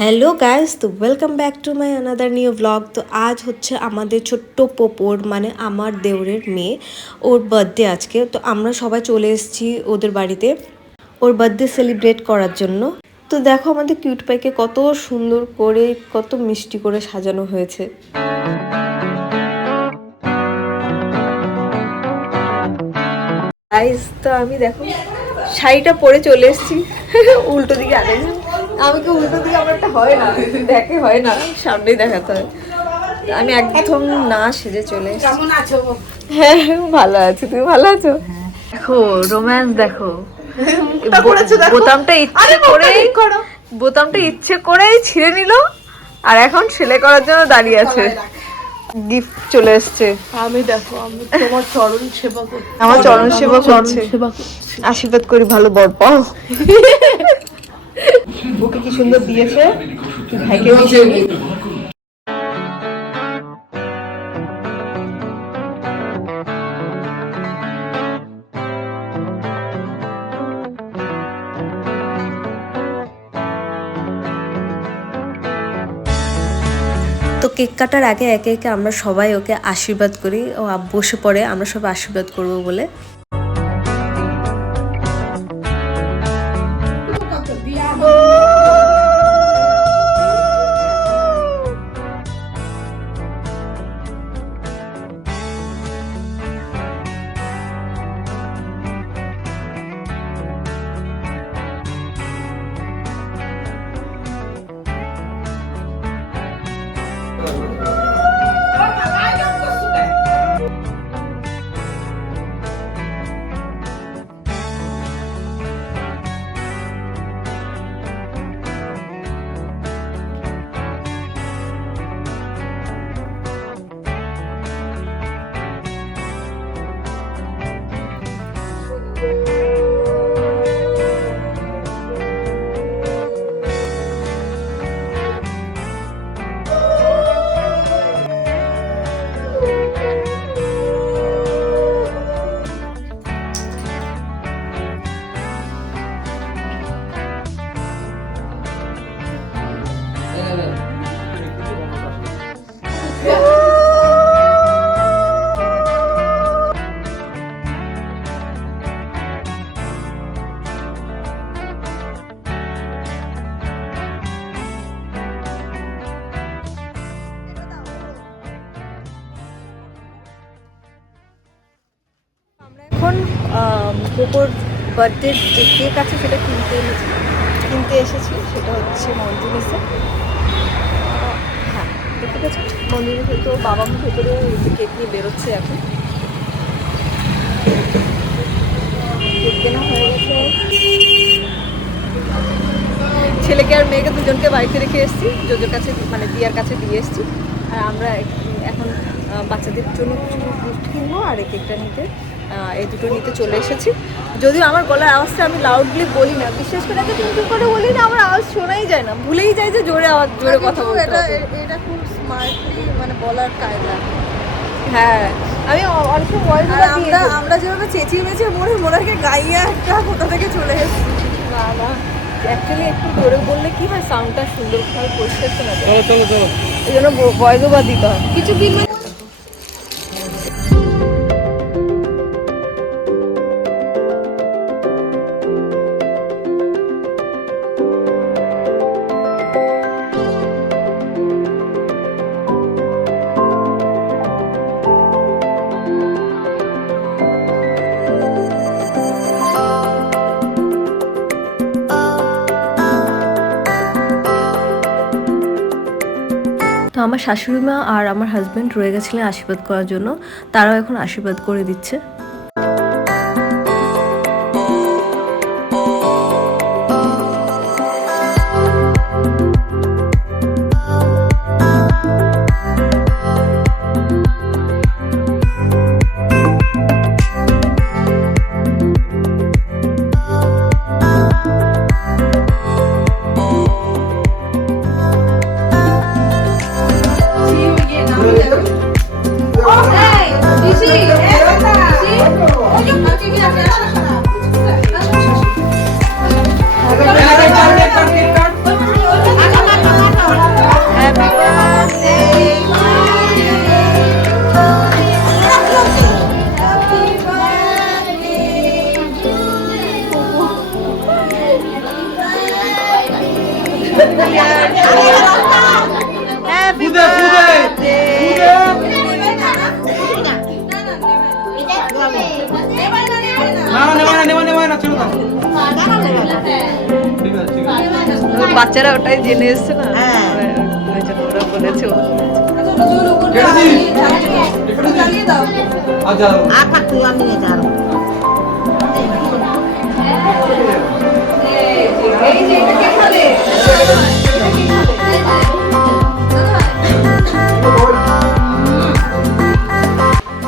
Hello guys, তো welcome back to my another new blog. তো আজ হচ্ছে আমাদের ছোট্ট পোপোর মানে আমার দেওরের মেয়ে, ওর বার্থডে আজকে। তো আমরা সবাই চলে এসেছি ওদের বাড়িতে ওর বার্থডে সেলিব্রেট করার জন্য। তো দেখো আমাদের কিউট পাইকে কত সুন্দর করে কত মিষ্টি করে সাজানো হয়েছে। গাইস, তো আমি দেখো শাড়িটা পরে চলে এসেছি উল্টো দিকে আরেকজন। আমি কি উল্টো দিকে আমার একটা হয় না, দেখে হয় না, সামনেই দেখাতে হয়। আমি একদম না সেজে চলে এসেছি। কেমন আছো? হ্যাঁ ভালো আছি, তুমি ভালো আছো? দেখো রোম্যান্স, দেখো বোতামটা ইচ্ছে করেই ছিঁড়ে নিল, আর এখন সেলাই করার জন্য দাঁড়িয়ে আছে। গিফট চলে এসছে। আমি দেখো, আমি তোমার চরণ সেবা করছি। আমার চরণ সেবা করছে, আশীর্বাদ করি ভালো বর পাও। ওকে কি সুন্দর দিয়েছে, ভাইকে তো কেক কাটার আগে একে একে আমরা সবাই ওকে আশীর্বাদ করি। ও বসে পড়ে, আমরা সবাই আশীর্বাদ করবো বলে। এখন পোপোর বার্থডের যে কেক আছে সেটা কিনতে এসেছি। সেটা হচ্ছে মঞ্জুরিসে। হ্যাঁ দেখতে পাচ্ছি মঞ্জুরিস, তো বাবা মা ভেতরে কেক নিয়ে বেরোচ্ছে এখন। কেক কেনা হয়ে গেছে, ছেলেকে আর মেয়েকে দুজনকে বাড়িতে রেখে এসেছি, জোজোর কাছে মানে দিয়ার কাছে দিয়ে এসেছি। আর আমরা এখন বাচ্চাদের জন্য কিছু গিফট কিনবো আর এই কেকটা নিতে, এই দুটো নিতে চলে এসেছি। যদিও আমার গলার আওয়াজটা আমি লাউডলি বলি না, বিশেষ করে এত টুকটু করে বলি না, আমার আওয়াজ শোনাই যায় না, ভুলেই যায় যে জোরে কথা বলতে হবে। এটা খুব স্মার্টলি মানে বলার কায়দা। হ্যাঁ আমি অনেক সময় আমরা যেভাবে চেঁচিয়ে মেচিয়ে মনে হয় গাইয়া একটা কোথা থেকে চলে এসেছি। না অ্যাকচুয়ালি একটু জোরে বললে কি হয়, সাউন্ডটা সুন্দরভাবে পরিষ্কার শোনা যায়। চলো এই জন্য ভয়েস ওভার দিতে হয় কিছু দিন। তো আমার শাশুড়ি মা আর আমার হাজব্যান্ড রয়ে গেছিলেন আশীর্বাদ করার জন্য, তারাও এখন আশীর্বাদ করে দিচ্ছে। Happy birthday. বাচ্চারা ওটাই জেনে এসছে না, ওই জন্য ওরা বলেছে। চালিয়ে দাও। এই যে এটা কে খাবে?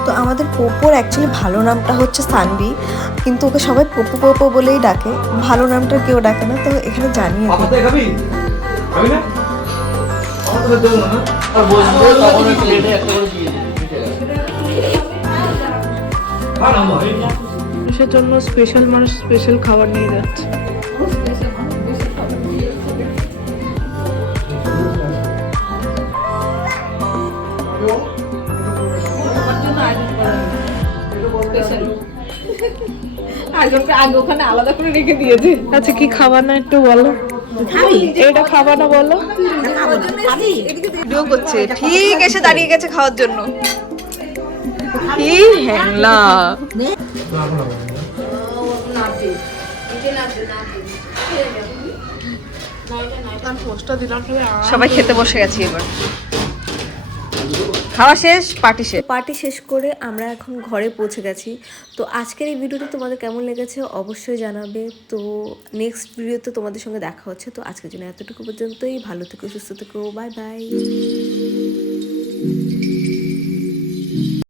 তো আমাদের পোপোর অ্যাকচুয়ালি ভালো নামটা হচ্ছে সানভি, কিন্তু ওকে সবাই পোপো পোপো বলেই ডাকে, ভালো নামটা কেউ ডাকে না। তো এখানে জানিয়ে দিই। মানুষের জন্য স্পেশাল মানুষ স্পেশাল খাবার নিয়ে যাচ্ছে। আগে ওখানে আলাদা করে রেখে দিয়েছে। আচ্ছা কি খাবার না একটু বলো, এটা খাবার না বলো। ভিডিও করছে, ঠিক এসে দাঁড়িয়ে গেছে খাওয়ার জন্য। কি হ্যাংলা। সবাই খেতে বসে গেছি এবার, খাওয়া শেষ, পার্টি শেষ। পার্টি শেষ করে আমরা এখন ঘরে পৌঁছে গেছি। তো আজকের এই ভিডিওটি তোমাদের কেমন লেগেছে অবশ্যই জানাবে। তো নেক্সট ভিডিওতে তোমাদের সঙ্গে দেখা হচ্ছে। তো আজকের জন্য এতটুকু পর্যন্তই, ভালো থেকো, সুস্থ থেকো, বাই বাই।